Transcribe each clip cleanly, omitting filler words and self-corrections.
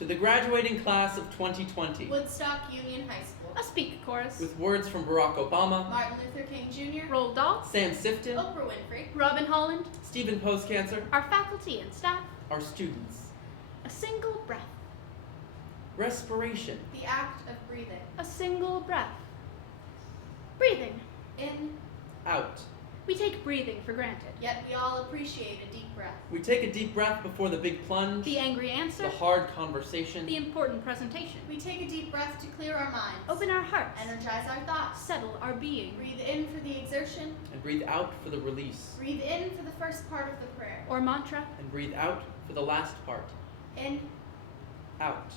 To the graduating class of 2020. Woodstock Union High School. A Speachchorus. With words from Barack Obama, Martin Luther King Jr., Roald Dahl. Sam Sifton, Oprah Winfrey, Robin Holland. Stephen Postcancer, Our faculty and staff. our students. A single breath. Respiration. the act of breathing. A single breath. Breathing. In, Out. We take breathing for granted. yet we all appreciate a deep breath. We take a deep breath before the big plunge, The angry answer. the hard conversation, The important presentation. We take a deep breath to clear our minds, Open our hearts. energize our thoughts, Settle our being. breathe in for the exertion, and breathe out for the release, breathe in for the first part of the prayer. Or mantra. and breathe out for the last part. In, Out.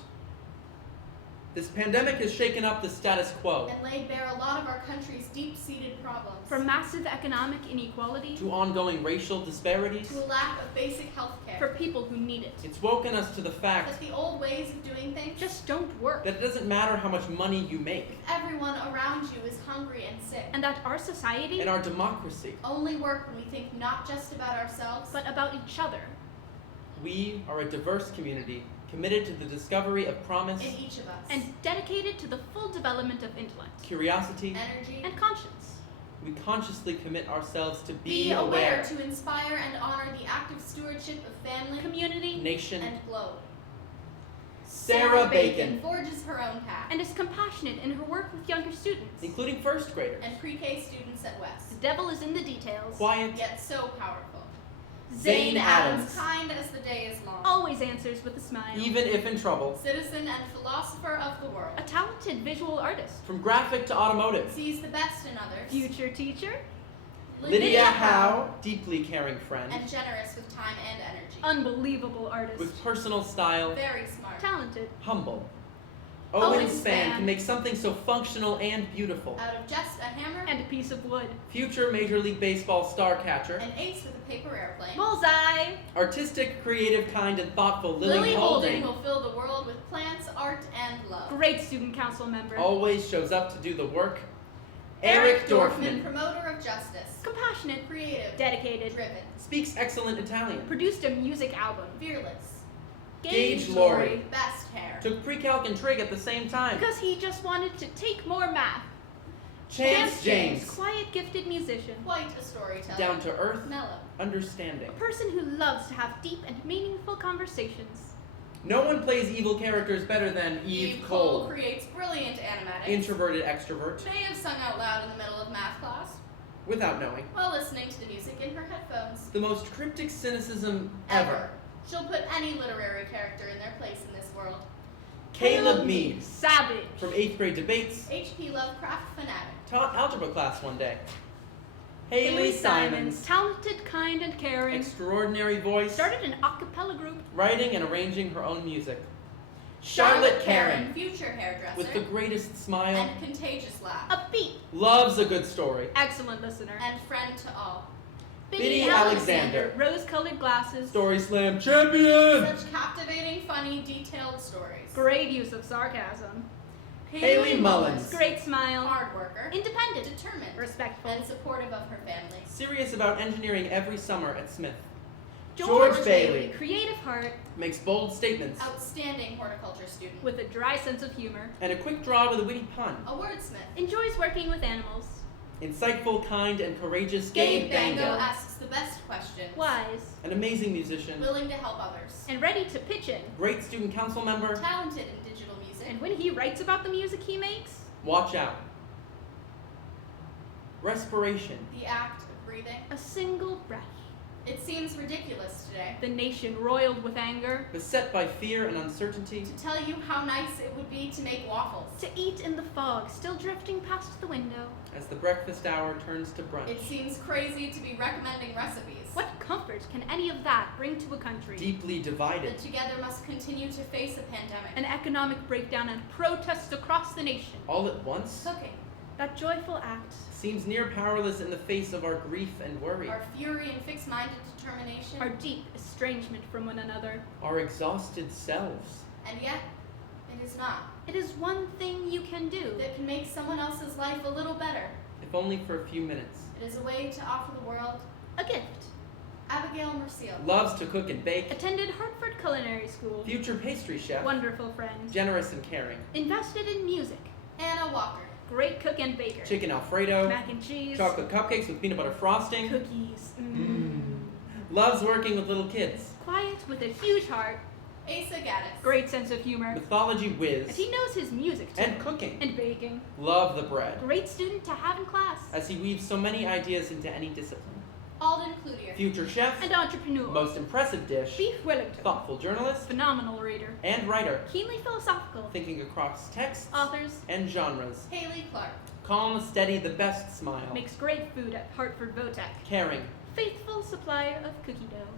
This pandemic has shaken up the status quo, and laid bare a lot of our country's deep-seated problems. From massive economic inequality. to ongoing racial disparities. To a lack of basic health care. For people who need it. It's woken us to the fact That the old ways of doing things, Just don't work. that it doesn't matter how much money you make, everyone around you is hungry and sick. And that our society. and our democracy. Only work when we think not just about ourselves, But about each other. We are a diverse community committed to the discovery of promise, in each of us. And dedicated to the full development of intellect. curiosity. Energy, And conscience. We consciously commit ourselves to be aware to inspire and honor the active stewardship of family, Community. nation. and globe. Sarah Bacon, forges her own path, And is compassionate in her work with younger students. including first graders. and pre-K students at The West. devil is in the details. Quiet, Yet so powerful. Zane Adams. Kind as the day is long. Always answers with a smile. even if in trouble. Citizen and philosopher of the world. A talented visual artist. From graphic to automotive. Sees the best in others. Future teacher. Lydia Howe, deeply caring friend. And generous with time and energy. Unbelievable artist. With personal style. Very smart. Talented. Humble. Owen Owen Spann Spann. can make something so functional and beautiful. Out of just a hammer, And a piece of wood. Future Major League Baseball star catcher. an ace with a paper airplane. Bullseye. Artistic, creative, kind, and thoughtful Lily Holding Holding will fill the world with plants, art, and love. Great student council member. always shows up to do the work. Eric Eric Dorfman, Dorfman promoter of justice. Compassionate. Creative. Dedicated. Driven. speaks excellent Italian. Produced a music album. Fearless. Gage Laurie. Best hair. Took pre-calc and trig at the same time. Because he just wanted to take more math. Chance James. Quiet, gifted musician. Quite a storyteller. Down to earth, Mellow. understanding. A person who loves to have deep and meaningful conversations. No one plays evil characters better than Eve Cole. creates brilliant animatics. Introverted extrovert, May have sung out loud in the middle of math class without knowing. while listening to the music in her headphones. The most cryptic cynicism ever. She'll put any literary character in their place in this world. Caleb Mead. Savage. From 8th grade debates, H.P. Lovecraft fanatic. taught algebra class one day. Haley Simons. Talented, kind, and caring. Extraordinary voice, Started an a cappella group. writing and arranging her own music. Charlotte Karen. Future hairdresser. With the greatest smile, and contagious laugh. Upbeat. loves a good story. Excellent listener. And friend to all. Biddy Alexander. Rose-colored glasses. Story Slam champion! Such captivating, funny, detailed stories. Great use of sarcasm. Haley Mullins. Great smile. Hard worker. Independent. Determined. Respectful. And supportive of her family. Serious about engineering every summer at Smith. George George Bailey. Creative heart Makes bold statements Outstanding horticulture student. with a dry sense of humor. and a quick draw with a witty pun. A wordsmith. Enjoys working with animals. Insightful, kind, and courageous Gabe Gabe Bango Bango. asks the best questions. Wise. An amazing musician. Willing to help others. And ready to pitch in. Great student council member. Talented in digital music. And when he writes about the music he makes, Watch out. Respiration. the act of breathing. a single breath. It seems ridiculous today The nation roiled with anger. Beset by fear and uncertainty. to tell you how nice it would be to make waffles. To eat in the fog, still drifting past the window. As the breakfast hour turns to brunch. It seems crazy to be recommending recipes. What comfort can any of that bring to a country? Deeply divided. That together must continue to face a pandemic. An economic breakdown and protests across the nation. All at once. Cooking. That joyful act. Seems near powerless in the face of our grief and worry. Our fury and fixed-minded determination. Our deep estrangement from one another. Our exhausted selves. And yet, it is not. It is one thing you can do. That can make someone else's life a little better. If only for a few minutes. It is a way to offer the world A gift. Abigail Merciel. Loves to cook and bake. Attended Hartford Culinary School. Future pastry chef. Wonderful friend. Generous and caring. Invested in music. Anna Walker. Great cook and baker. Chicken Alfredo. Mac and cheese. Chocolate cupcakes with peanut butter frosting. Cookies. Loves working with little kids. Quiet with a huge heart. Asa Gaddis. Great sense of humor. Mythology whiz. And he knows his music too. And cooking. And baking. Love the bread. Great student to have in class. As he weaves so many ideas into any discipline. Alden Cloutier. Future chef. And entrepreneur. Most impressive dish. Beef Wellington. Thoughtful journalist. Phenomenal reader. And writer. Keenly philosophical. Thinking across texts. Authors. And genres. Haley Clark. Calm, steady, the best smile. Makes great food at Hartford Votech. Caring. Faithful supplier of cookie dough.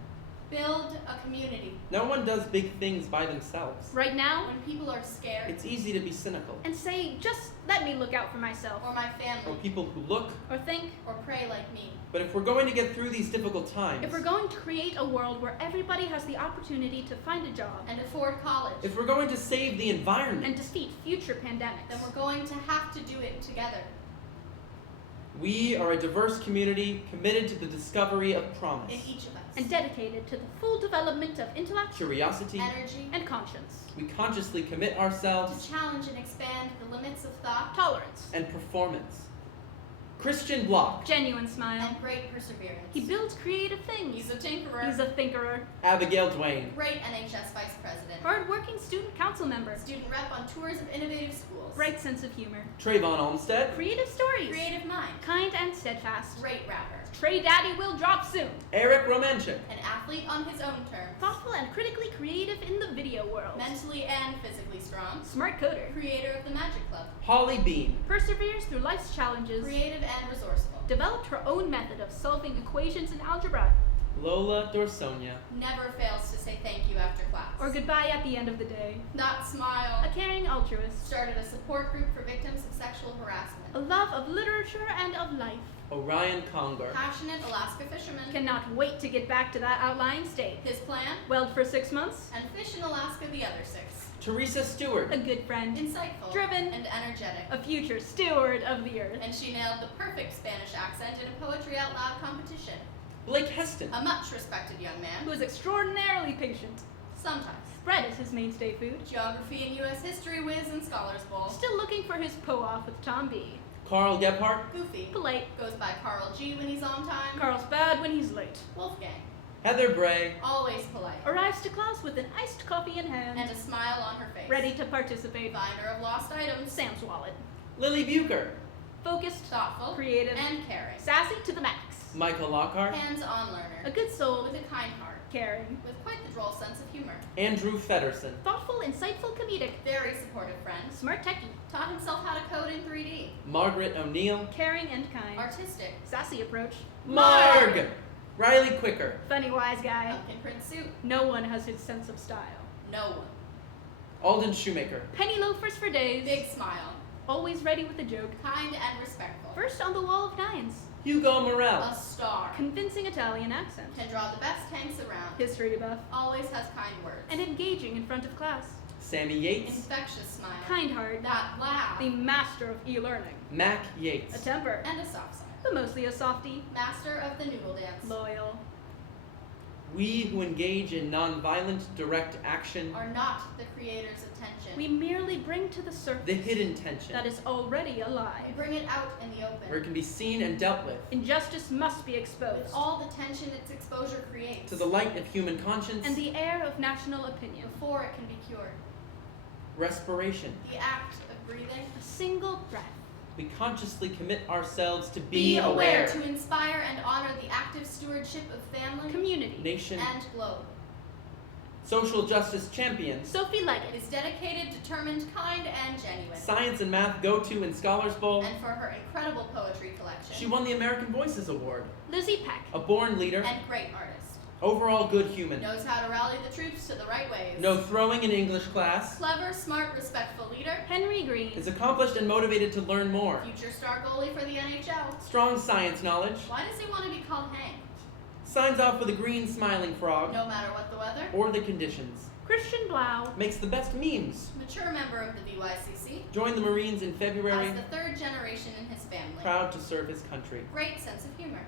Build a community. No one does big things by themselves. Right now, When people are scared, It's easy to be cynical. and say, just let me look out for myself. or my Or family, people who look. Or think, or pray like me. But if we're going to get through these difficult times, if we're going to create a world where everybody has the opportunity to find a job And afford college, if we're going to save the environment, and defeat future pandemics, then we're going to have to do it together. we are a diverse community committed to the discovery of promise, In each of us. and dedicated to the full development of intellect curiosity. Energy. and conscience, We consciously commit ourselves To challenge and expand the limits of thought tolerance, and performance. Christian Block, genuine smile. and great perseverance. He builds creative things. He's a tinkerer. He's a thinkerer, Abigail Duane, great NHS vice president. hard-working student council member, Student rep on tours of innovative schools. bright sense of humor, Trayvon Olmsted, creative stories, Creative mind. kind and steadfast. Great rapper. Trey Daddy will drop soon. Eric Romanchik, An athlete on his own terms. Thoughtful and critically creative in the video world. Mentally and physically strong. Smart coder. Creator of the Magic Club. Holly Bean, Perseveres through life's challenges. Creative and resourceful. Developed her own method of solving equations in algebra. Lola Dorsonia, Never fails to say thank you after class. Or goodbye at the end of the day. Not smile. A caring altruist. Started a support group for victims of sexual harassment. A love of literature and of life. Orion Conger, Passionate Alaska fisherman. Cannot wait to get back to that outlying state. His plan? Weld for 6 months. And fish in Alaska the other 6. Teresa Stewart, A good friend. Insightful. Driven. And energetic. A future steward of the earth. And she nailed the perfect Spanish accent in a Poetry Out Loud competition. Blake Heston, A much respected young Who man. is extraordinarily patient. Sometimes. Bread is his mainstay food. Geography and U.S. History whiz and Scholars Bowl. Still looking for his po-off with Tom B. Carl Gebhardt, Goofy. Polite. Goes by Carl G when he's on time. Carl's bad when he's late. Wolfgang. Heather Bray, Always polite. Arrives to class with an iced coffee in hand. And a smile on her face. Ready to participate. Finder of lost items. Sam's wallet. Lily Bucher, Focused. Thoughtful. Creative. And caring. Sassy to the max. Michael Lockhart, Hands-on learner. A good soul. With a kind heart. Caring. With quite the droll sense of humor. Andrew Fedderson, Thoughtful, insightful, comedic. Very supportive friend. Smart techie. Taught himself how to code in 3D. Margaret O'Neill, Caring and kind. Artistic. Sassy approach. Marg, Riley Quicker, Funny wise guy. Pumpkin print suit. No one has his sense of style. No one. Alden Shoemaker, Penny loafers for days. Big smile. Always ready with a joke. Kind and respectful. First on the wall of nines. Hugo Morel, A star. Convincing Italian accent. Can draw the best tanks around. History buff. Always has kind words. And engaging in front of class. Sammy Yates, Infectious smile. Kind heart. That laugh. The master of e-learning. Mac A Yates, temper. And a soft side. But mostly a softie. Master of the noodle dance. Loyal. we who engage in nonviolent direct action, Are not the creator's attention. We merely bring to the surface the hidden tension, that is already We alive. bring it out in the open. where it can be seen and dealt with, Injustice must be exposed. With all the tension its exposure creates. to the light of human conscience, And the air of national opinion. Before it can be cured. respiration. The act of breathing. A single breath. We consciously commit ourselves to Be aware. To inspire and honor the active stewardship of family. Community. nation, And globe. social justice champions, Sophie Leggett. Is dedicated, determined, kind, and genuine. science and math go-to in Scholars Bowl. And for her incredible poetry collection. She won the American Voices Award. Lizzie Peck. A born leader, And great artist. overall good human. Knows how to rally the troops to the right ways. No throwing in English class. Clever, smart, respectful leader. Henry Green. Is accomplished and motivated to learn more. Future star goalie for the NHL. Strong science knowledge. Why does he want to be called Hank? Signs off with a green smiling frog. No matter what the weather. Or the conditions. Christian Blau. Makes the best memes. Mature member of the BYCC. Joined the Marines in February. As the third generation in his family. Proud to serve his country. Great sense of humor.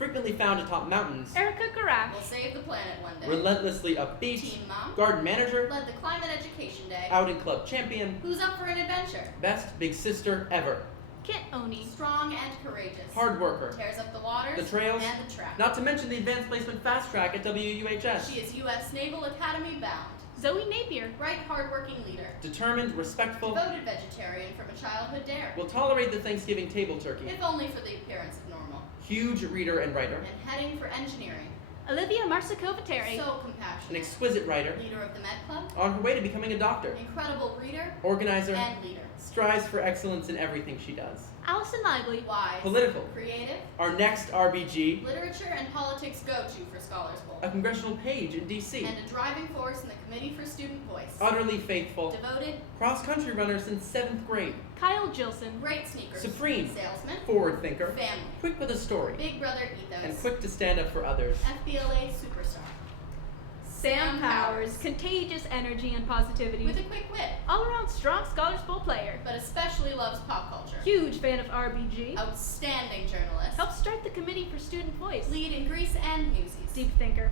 Frequently found atop mountains. Erica Garage. Will save the planet one day. Relentlessly upbeat. Teen mom. Garden manager. Led the Climate Education Day. Outing club champion. Who's up for an adventure? Best big sister ever. Kit Oni. Strong and courageous. Hard worker. Tears up the waters. The trails. And the track. Not to mention the advanced placement fast track at WUHS. She is U.S. Naval Academy bound. Zoe Napier. Bright, hardworking leader. Determined, respectful. Devoted vegetarian from a childhood dare. Will tolerate the Thanksgiving table turkey. If only for the appearance of normal. Huge reader and writer. And heading for engineering. Olivia Marsicovateri. So An compassionate. exquisite writer. Leader of the Med Club. On her way to becoming a doctor. Incredible reader. Organizer. And leader. Strives for excellence in everything she does. Allison Lively. Wise. Political. Creative. Our next RBG. Literature and politics go-to for Scholars Bowl. A congressional page in DC. And a driving force in the Committee for Student Voice. Utterly faithful. Devoted. Cross-country runner since 7th grade. Kyle Gilson. Great sneakers. Supreme. Salesman. Forward thinker. Family. Quick with a story. Big brother ethos. And quick to stand up for others. FBLA superstar. Sam Powers. Contagious energy and positivity. With a quick wit. All-around strong Scholars Bowl player. But especially loves pop culture. Huge fan of RBG. Outstanding journalist. Helped start the Committee for Student Voice. Lead in Greece and Newsies. Deep thinker.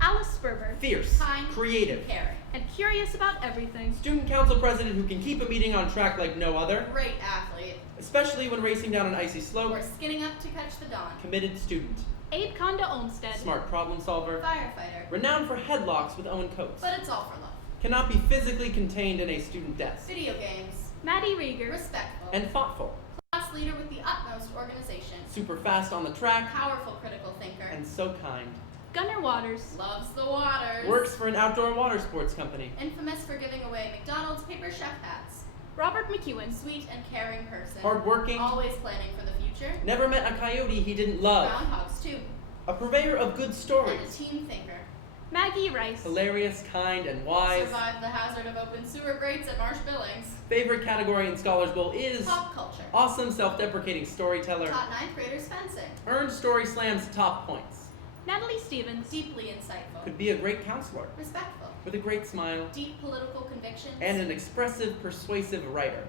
Alice Sperber. Fierce. Kind. Creative. Caring. And curious about everything. Student council president who can keep a meeting on track like no other. Great athlete. Especially when racing down an icy Or slope. skinning up to catch the dawn. Committed student. Abe Conda Olmsted. Smart problem solver. Firefighter. Renowned for headlocks with Owen Coates. But it's all for love. Cannot be physically contained in a student desk. Video games. Maddie Rieger. Respectful. And thoughtful. Class leader with the utmost organization. Super fast on the track. Powerful critical thinker. And so kind. Gunnar Waters. Loves the waters. Works for an outdoor water sports company. Infamous for giving away McDonald's paper chef hats. Robert McEwen. Sweet and caring person. Hardworking. Always planning for the future. Never met a coyote he didn't love. Groundhogs too. A purveyor of good And a stories. team thinker. Maggie Rice. Hilarious, kind, and wise. Survived the hazard of open sewer grates at Marsh Billings. Favorite category in Scholars Bowl is Pop culture. awesome self-deprecating storyteller. Taught 9th graders fencing. Earned story slams top points. Natalie Stevens. Deeply insightful. Could be a great counselor Respectful. with a great smile Deep political convictions. and an expressive, persuasive writer.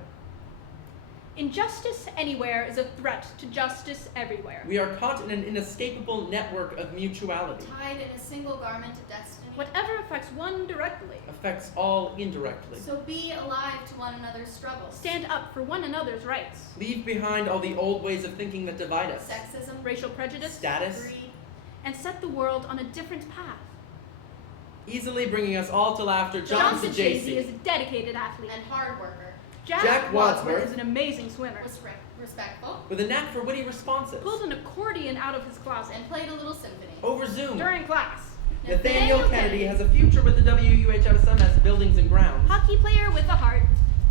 Injustice anywhere is a threat to justice everywhere. We are caught in an inescapable network of mutuality. Tied in a single garment of destiny. Whatever affects one directly. Affects all indirectly. So be alive to one another's struggles. Stand up for one another's rights. Leave behind all the old ways of thinking that divide us. Sexism. Racial prejudice. Status. Greed. And set the world on a different path. Easily bringing us all to laughter, Johnson Johnson Jay-Z is J.C. a dedicated athlete. And hard worker. Jack Wadsworth. is an amazing swimmer. Respectful. With a knack for witty responses. Pulled an accordion out of his closet And played a little symphony. Over Zoom. during class. Nathaniel Kennedy has a future with the WUHSMS Buildings and Grounds. Hockey player with a heart.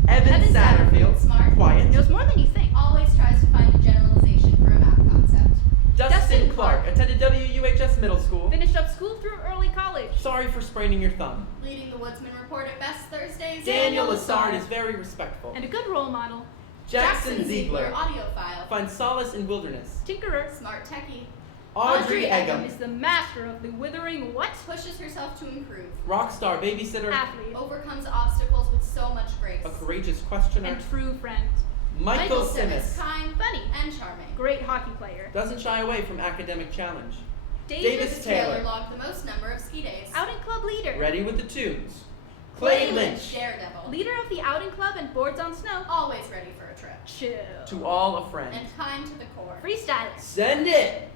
Evan Satterfield. Smart. Quiet. Knows more than you think. Always tries to find a generalization for a math concept. Dustin Clark attended WUHS Middle School. Finished up school through early college. Sorry for spraining your thumb. Leading the Woodsman Report at Best Thursdays. Daniel Lassard is very respectful. And a good role model. Jackson Ziegler audiophile. finds solace in wilderness. Tinkerer. Smart techie. Audrey Eggum, is the master of the withering what? Pushes herself to improve. rock star babysitter, Athlete. Overcomes obstacles with so much grace. a courageous questioner. And true friend. Michael Simmis Kind, Funny. and charming. Great hockey player. doesn't shy away from academic challenge. Davis Taylor. logged the most number of ski days. Outing club leader. Ready with the tunes. Clay Lynch, Daredevil. Leader of the outing club and boards on snow. Always ready for a trip. Chill. to all a friend. And kind to the core. Freestyler. Send it!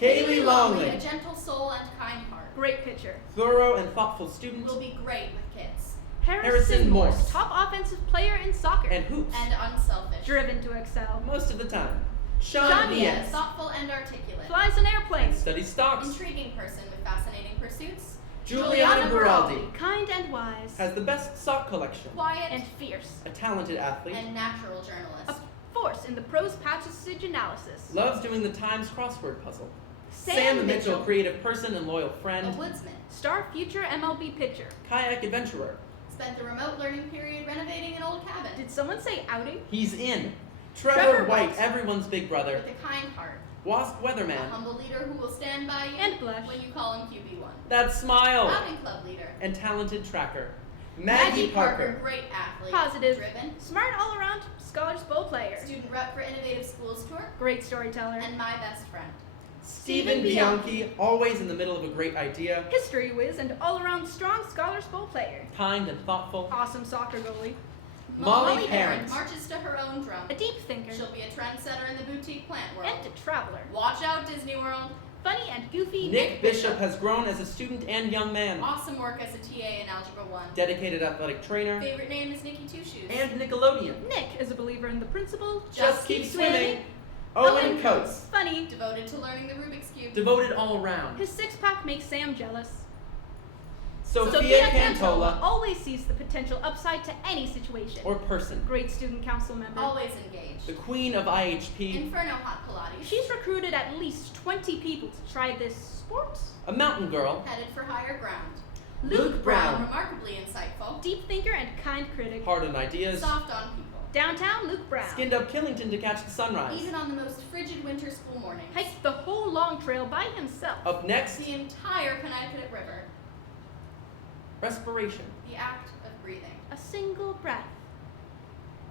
Kaylee A Longley, gentle soul and kind heart. Great pitcher. thorough and thoughtful student. Will be great with kids. Harrison Morse. Top offensive player in soccer. And hoops, And unselfish. Driven to excel. most of the time. Sean Sean Diaz, Diaz. Thoughtful and articulate. Flies an and airplane. studies stocks. Intriguing person with fascinating pursuits. Juliana Beraldi Kind and wise. has the best sock collection. Quiet And fierce. A talented athlete. and natural A journalist. force in the prose passage analysis. Loves doing the Times crossword puzzle. Sam Mitchell, creative person and loyal A friend. woodsman. Star future MLB pitcher. Kayak adventurer. Spent the remote learning period renovating an old cabin. Did someone say outing? He's in. Trevor Trevor White, White. everyone's big brother. With a kind heart. Wasp A weatherman. humble leader who will stand by you And blush. when you call him QB1. That smile. Outing club leader. And talented tracker. Maggie Parker. Great athlete. Positive. Driven. Smart all around Scholars Bowl player. Student rep for Innovative Schools Tour. Great storyteller. And my best friend. Stephen Bianchi, always in the middle of a great idea. History whiz and all-around strong Scholars Bowl player. Kind and thoughtful. Awesome soccer goalie. Molly Parent Parent. marches to her own drum. A deep thinker. She'll be a trendsetter in the boutique plant world. And a traveler. Watch out, Disney World. Funny and goofy. Nick Bishop has grown as a student and young man. Awesome work as a TA in Algebra 1. Dedicated athletic trainer. Favorite name is Nikki Two Shoes. And Nickelodeon. Nick is a believer in the principle. Just keep swimming. Owen Coates. Funny. Devoted to learning the Rubik's Cube. Devoted all around. His six-pack makes Sam jealous. Sophia Cantola. always sees the potential upside to any situation. Or person. Great student council member. Always engaged. The queen of IHP. Inferno Hot Pilates. She's recruited at least 20 people to try this sport. A mountain girl. Headed for higher ground. Luke Brown. Remarkably insightful. Deep thinker and kind critic. Hard on ideas. Soft on people. Downtown Luke Brown. Skinned up Killington to catch the sunrise. Even on the most frigid winter school mornings. Hiked the whole long trail by himself. Up next, The entire Connecticut River. respiration. The act of breathing. A single breath.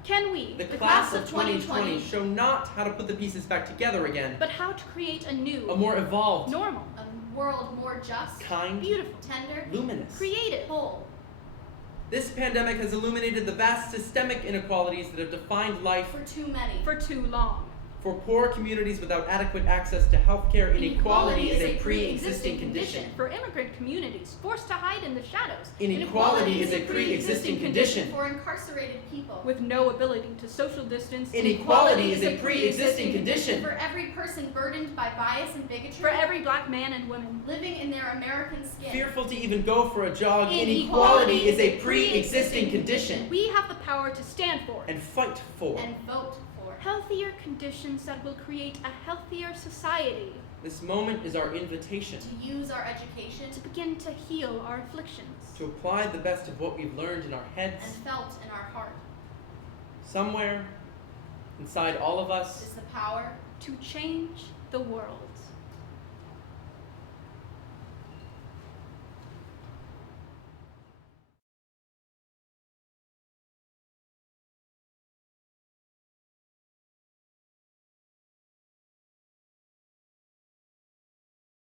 Can we, The class of 2020 show not how to put the pieces back together again, but how to create a new, a more evolved, normal, A world more just, kind, beautiful, tender, luminous. creative, whole. This pandemic has illuminated the vast systemic inequalities that have defined life For too many. for too long. for poor communities without adequate access to healthcare. Inequality is a pre-existing condition. For immigrant communities forced to hide in the shadows, Inequality is a pre-existing condition. For incarcerated people. with no ability to social distance, Inequality is a pre-existing condition. For every person burdened by bias and bigotry. for every black man and woman. Living in their American skin. Fearful to even go for a jog. Inequality Inequality is a pre-existing condition. We have the power to stand for And fight for. And vote for. healthier conditions that will create a healthier society, This moment is our invitation To use our education to begin to heal our afflictions. to apply the best of what we've learned in our heads. and felt in our heart Somewhere inside all of us is the power To change the world.